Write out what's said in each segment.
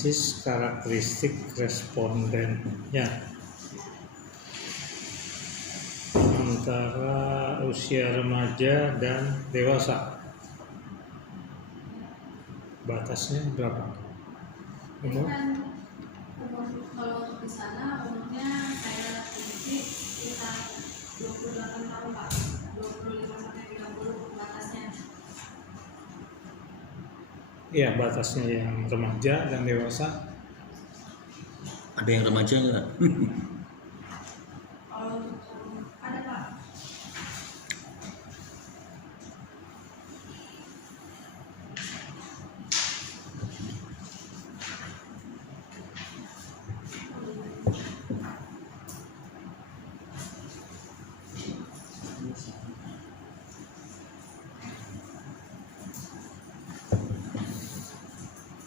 Analisis karakteristik respondennya antara usia remaja dan dewasa. Batasnya berapa? Umur? Kalau di sana umurnya saya prediksi sekitar 28 tahun Pak, 25 sampai 30 batasnya. Iya, batasnya yang remaja dan dewasa. Ada yang remaja nggak? Ada Pak.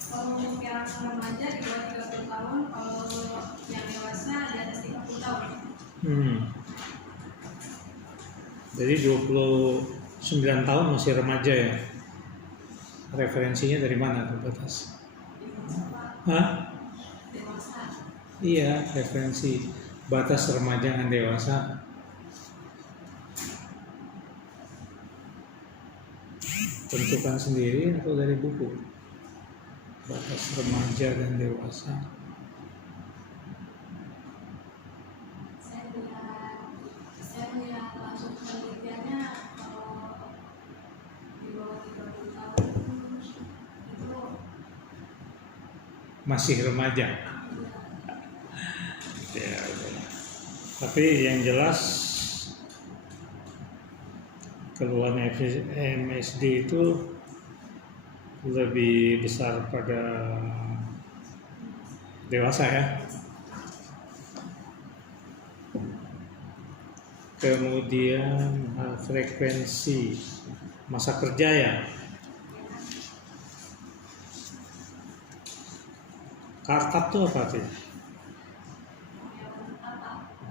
Kalau untuk yang remaja di bawah 30 tahun, kalau yang dewasa di atas 30 tahun. Jadi 29 tahun masih remaja ya. Referensinya dari mana tuh batas? Hah? Dewasa. Iya, referensi batas remaja dan dewasa. Tentukan sendiri atau dari buku? Batas remaja dan dewasa. Saya melihat langsung penelitiannya kalau di bawah 30 tahun itu Masih remaja. Ya, udah. Tapi yang jelas keluhan MSD itu lebih besar pada dewasa ya. Kemudian frekuensi masa kerja ya. Kartap itu apa sih?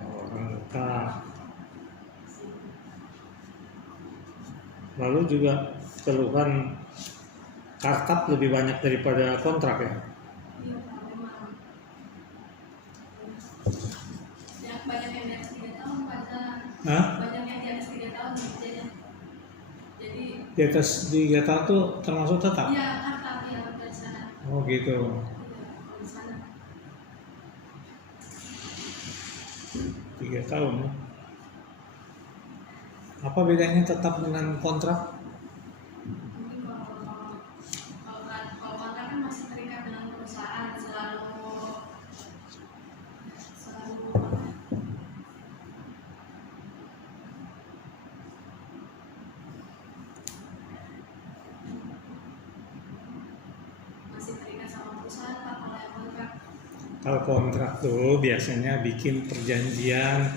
Orang tetap. Lalu juga keluhan kartap lebih banyak daripada kontrak ya. iya Pak, memang banyak yang di atas 3 tahun pada Hah? banyak yang di atas 3 tahun kerjanya. Jadi Di atas 3 tahun tuh termasuk tetap? iya kartap ya di sana. Oh gitu. Iya, di sana. 3 tahun ya. Apa bedanya tetap dengan kontrak? Mungkin kalau kontrak kan masih terikat dengan perusahaan selalu masih terikat sama perusahaan Pak. Kalau yang kontrak Kalau kontrak tuh biasanya bikin perjanjian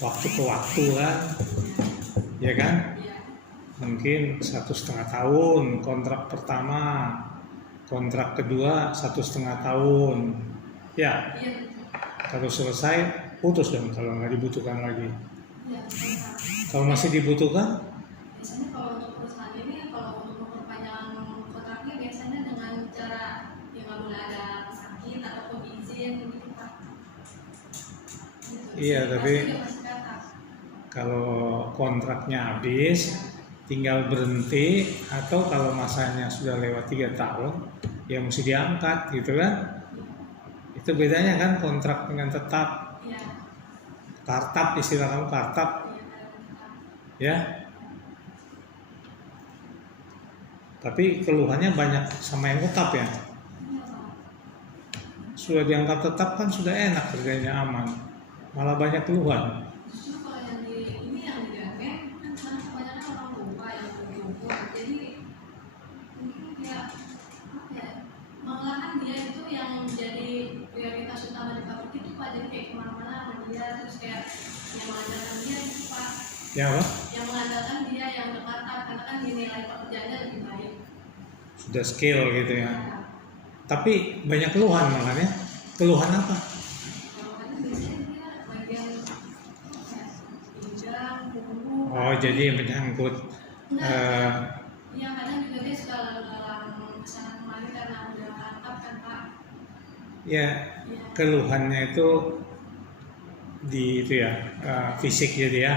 waktu ke waktu kan, ya kan? iya Mungkin 1,5 tahun kontrak pertama, kontrak kedua 1,5 tahun. Ya, iya kalau selesai putus dong kalau nggak dibutuhkan lagi. iya kontrak. Kalau masih dibutuhkan, Biasanya kalau untuk perusahaan ini kalau untuk memperpanjang kontraknya biasanya dengan cara yang nggak boleh ada sakit ataupun izin begitu Pak. Gitu. Iya, tapi- Pasti dia masih kata. kalau kontraknya habis, tinggal berhenti atau kalau masanya sudah lewat 3 tahun, ya mesti diangkat gitu kan? Itu bedanya kan kontrak dengan tetap, Iya, kartap istilah kamu kartap, iya, ya. Tapi keluhannya banyak sama yang tetap ya. iya Pak. Sudah diangkat tetap kan sudah enak kerjanya aman, malah banyak keluhan. Justru kalau yang di ini yang di Gamen kan sekarang kebanyakan orang tua yang pergi umur, jadi mungkin dia apa ya, malahan dia itu yang jadi prioritas utama di pabrik itu Pak, jadi kayak kemana-mana sama dia terus kayak yang mengandalkan dia gitu Pak, Ya apa? yang mengandalkan dia yang berkata karena kan dinilai pekerjaannya lebih baik. Sudah skill gitu ya. Ya, Tapi banyak keluhan malah ya. Keluhan apa? kalau kan biasanya dia bagian apa ya, pinggang, punggung. Oh, jadi yang menyangkut Iya kadang juga dia suka lalu-lalang kesana kemari karena udah mantap kan Pak. ya keluhannya itu di itu ya fisik jadi ya.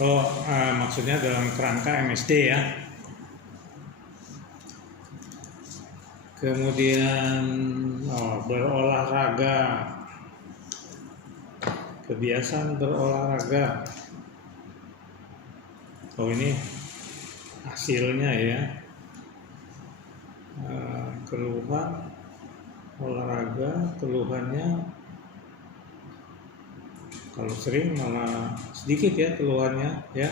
Oh, maksudnya dalam kerangka MSD ya. Kemudian berolahraga, kebiasaan berolahraga. Oh ini hasilnya ya. Keluhan olahraga, keluhannya kalau sering malah sedikit ya keluhannya ya,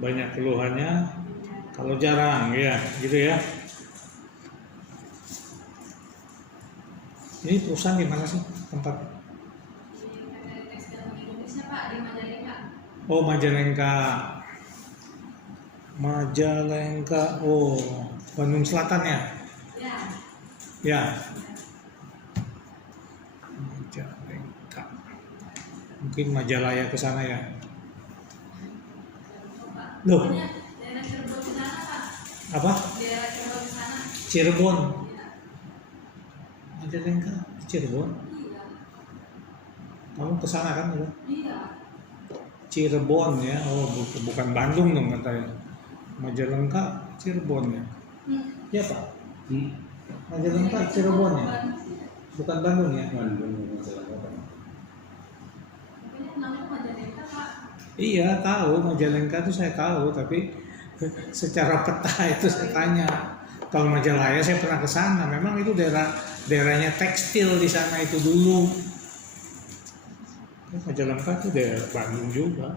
banyak keluhannya kalau jarang ya gitu ya. Ini perusahaan di mana sih tempat? Di Tekstil Indonesia Pak, di Majalengka. Oh Majalengka. Majalengka, oh Bandung Selatan ya? Ya. Ya. Majalengka. Mungkin Majalaya ke sana ya? Pak. Loh. Pokoknya daerah Cirebon ke sana Pak. Apa? Daerah Cirebon ke sana. Cirebon. Iya. Majalengka, Cirebon. Iya. Kamu ke sana kan? Iya. Cirebon ya, oh bukan Bandung dong katanya. Majalengka, Cirebon ya. Ya Pak. Majalengka, Cirebon ya. Bukan Bandung ya. Pokoknya namanya Majalengka Pak. Iya tahu Majalengka itu saya tahu, tapi secara peta itu saya tanya. Kalau Majalaya saya pernah ke sana, memang itu daerahnya tekstil di sana itu dulu. Majalengka itu daerah Bandung juga.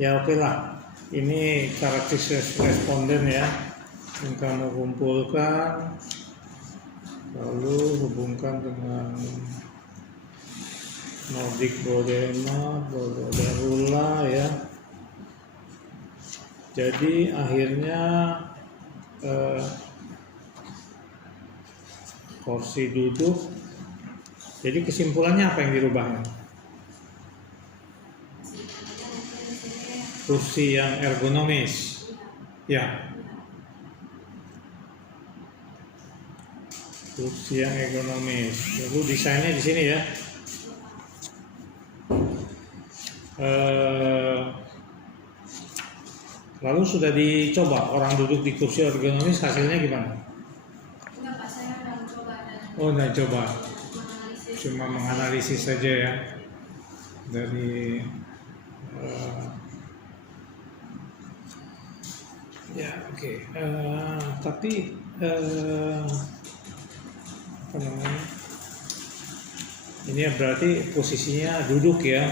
Ya oke lah, ini karakteristik responden ya yang kamu kumpulkan, lalu hubungkan dengan Nordic Bodema, Darula ya. Jadi akhirnya kursi duduk. Jadi kesimpulannya apa yang dirubahnya? Kursi yang ergonomis. Ya. Kursi yang ergonomis. Lalu desainnya di sini ya. Lalu sudah dicoba orang duduk di kursi ergonomis, hasilnya gimana? Enggak Pak, saya udah mencoba dan Oh, nggak coba, menganalisis. cuma menganalisis saja ya dari ya oke. Tapi apa namanya? Ini berarti posisinya duduk ya.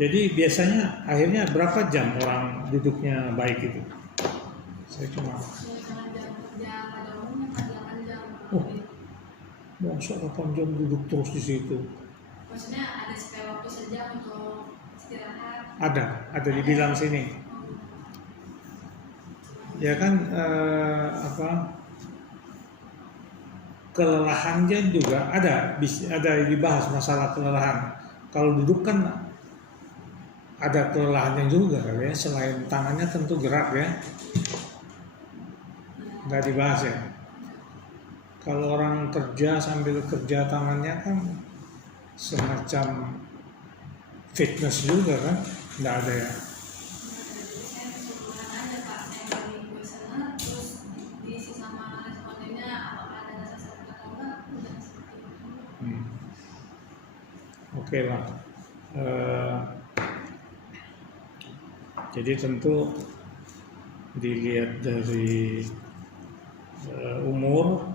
Jadi biasanya akhirnya berapa jam orang duduknya baik itu? Saya cuma Dengan jam kerja pada umumnya Pak 8 jam. Oh. masa 8 jam duduk terus di situ. Maksudnya ada spare waktu sejam untuk istirahat. Ada dibilang sini. Ya kan kelelahannya juga ada dibahas masalah kelelahan. Kalau duduk kan ada kelelahannya juga ya, selain tangannya tentu gerak ya. Nggak dibahas ya. Kalau orang kerja sambil kerja tangannya kan semacam fitness juga kan, nggak ada ya. Saya kesimpulan aja Pak, saya dari questionnaire terus diisi sama respondennya apakah ada rasa sakit atau enggak, udah seperti itu. Oke lah. Jadi tentu dilihat dari umur,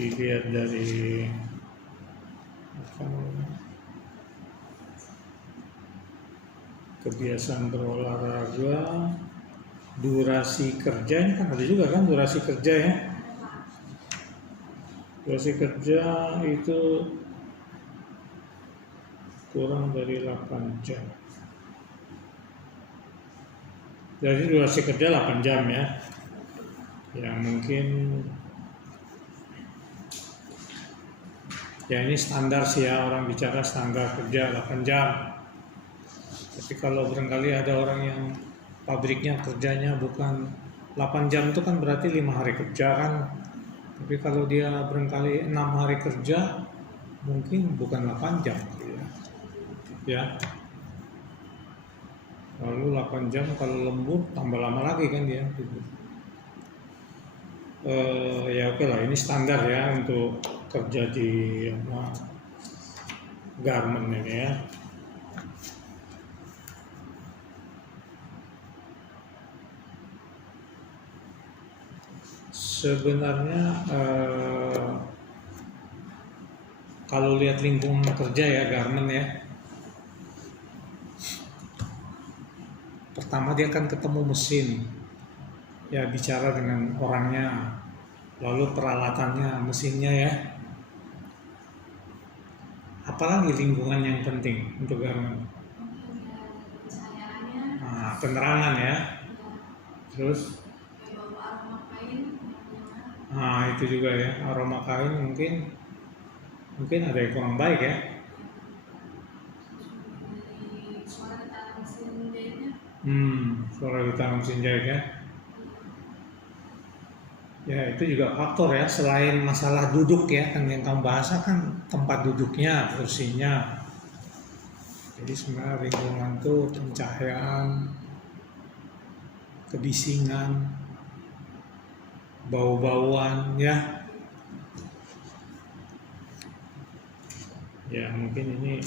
dilihat dari kebiasaan berolahraga, durasi kerja, ini kan ada juga kan durasi kerja ya. Durasi kerja itu kurang dari 8 jam. Jadi durasi kerja 8 jam ya. Yang mungkin ya ini standar sih ya, orang bicara standar kerja 8 jam. Tapi kalau barangkali ada orang yang pabriknya kerjanya bukan 8 jam itu kan berarti 5 hari kerja kan. Tapi kalau dia barangkali 6 hari kerja mungkin bukan 8 jam gitu ya. Lalu 8 jam kalau lembur tambah lama lagi kan dia gitu. Ya oke lah, ini standar ya untuk kerja di garment ini ya. Sebenarnya kalau lihat lingkungan kerja ya garment ya, pertama dia akan ketemu mesin, ya bicara dengan orangnya, lalu peralatannya, mesinnya ya. Apalagi lingkungan yang penting untuk garment? Nah, penerangan ya. Terus? Nah itu juga ya, aroma kain mungkin ada yang kurang baik ya. Suara getaran mesin jahit ya. Ya itu juga faktor ya, selain masalah duduk ya, kan yang kamu bahas kan tempat duduknya, kursinya. Jadi sebenarnya lingkungan tuh pencahayaan, kebisingan, bau-bauan ya. Ya mungkin ini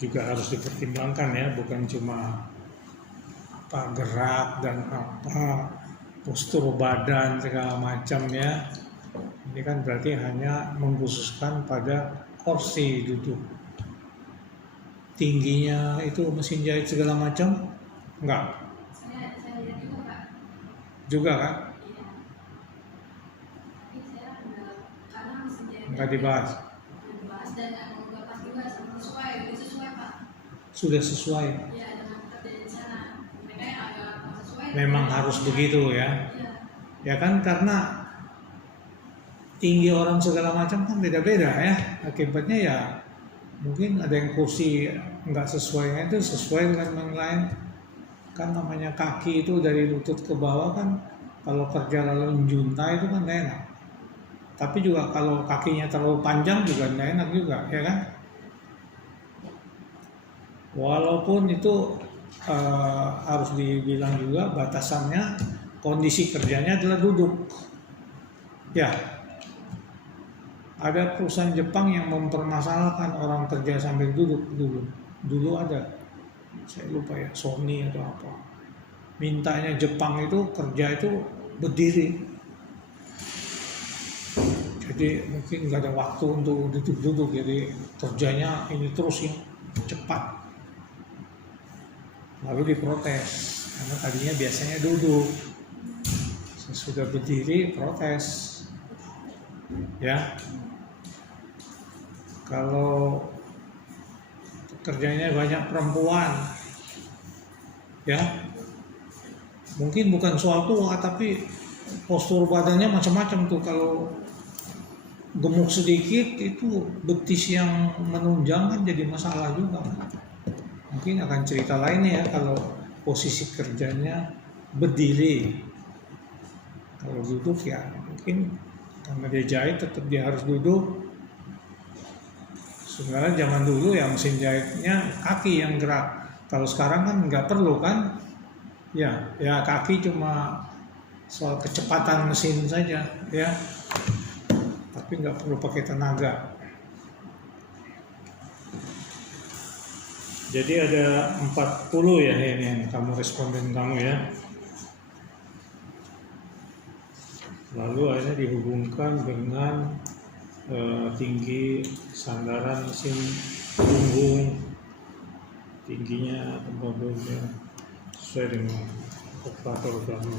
juga harus dipertimbangkan ya, bukan cuma apa gerak dan apa postur badan segala macam ya. Ini kan berarti hanya mengkhususkan pada kursi duduk. Tingginya itu mesin jahit segala macam enggak? Saya lihat juga Pak. Juga kan? Iya. Tapi saya karena mesin jahit Enggak dibahas. Dan nggak pas juga sesuai Pak. Sudah sesuai. Iya dengan kerja di sana. Mereka yang agak sesuai. Memang harus begitu ya. Iya. Ya kan karena tinggi orang segala macam kan beda-beda ya. Akibatnya ya mungkin ada yang kursi nggak sesuai, itu sesuai dengan yang lain. Kan namanya kaki itu dari lutut ke bawah kan kalau kerja lalu junta itu kan enak. Tapi juga kalau kakinya terlalu panjang juga nggak enak juga, ya kan? Walaupun itu harus dibilang juga batasannya kondisi kerjanya adalah duduk. Ya, ada perusahaan Jepang yang mempermasalahkan orang kerja sambil duduk dulu. Dulu ada, saya lupa ya, Sony atau apa. Mintanya Jepang itu kerja itu berdiri. Jadi mungkin nggak ada waktu untuk duduk-duduk, jadi kerjanya ini terus ya, cepat. Lalu diprotes, karena tadinya biasanya duduk. Sesudah berdiri protes. Ya. Kalau kerjanya banyak perempuan, ya mungkin bukan soal tua, tapi postur badannya macam-macam tuh. Kalau gemuk sedikit itu betis yang menunjang kan jadi masalah juga. Mungkin akan cerita lainnya ya kalau posisi kerjanya berdiri. Kalau duduk ya mungkin karena dia jahit tetap dia harus duduk. Sebenarnya zaman dulu ya mesin jahitnya kaki yang gerak. Kalau sekarang kan nggak perlu kan? Ya kaki cuma soal kecepatan mesin saja ya. Tapi nggak perlu pakai tenaga. Jadi ada 40 ya ini yang kamu responden kamu ya. Lalu akhirnya dihubungkan dengan tinggi sandaran mesin punggung, tingginya tempat duduknya sesuai dengan operator utama.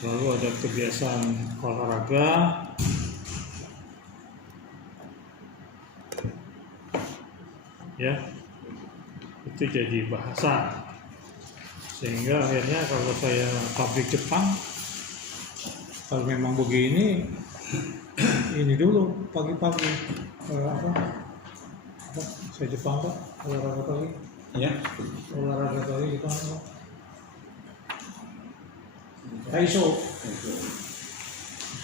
Lalu ada kebiasaan olahraga, ya itu jadi bahasa, sehingga akhirnya kalau saya pabrik Jepang, kalau memang begini ini dulu pagi-pagi Apa? Saya Jepang Pak, olahraga pagi. Ya. Olahraga pagi Jepang Pak. Taiso.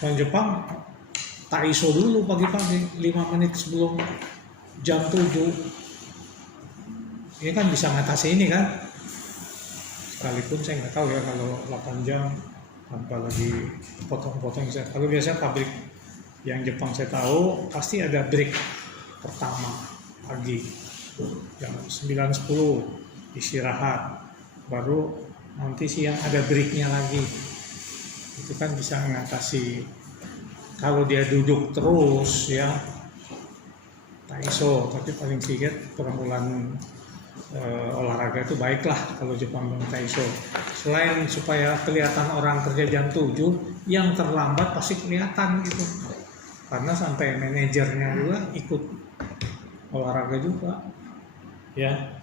Kalau Jepang, Taiso dulu pagi-pagi, 5 menit sebelum jam 7. Ini kan bisa ngatasi ini kan. Sekalipun saya nggak tahu ya kalau 8 jam, apalagi potong-potong. Kalau biasanya pabrik yang Jepang saya tahu, pasti ada break pertama pagi. Jam 9-10 istirahat. Baru nanti siang ada breaknya lagi. Itu kan bisa mengatasi. Kalau dia duduk terus ya Taiso, tapi paling sedikit permulaan olahraga itu baiklah kalau Jepang dan Taiso. Selain supaya kelihatan orang kerja jam 7, yang terlambat pasti kelihatan gitu. Karena sampai manajernya juga ikut olahraga juga. Ya.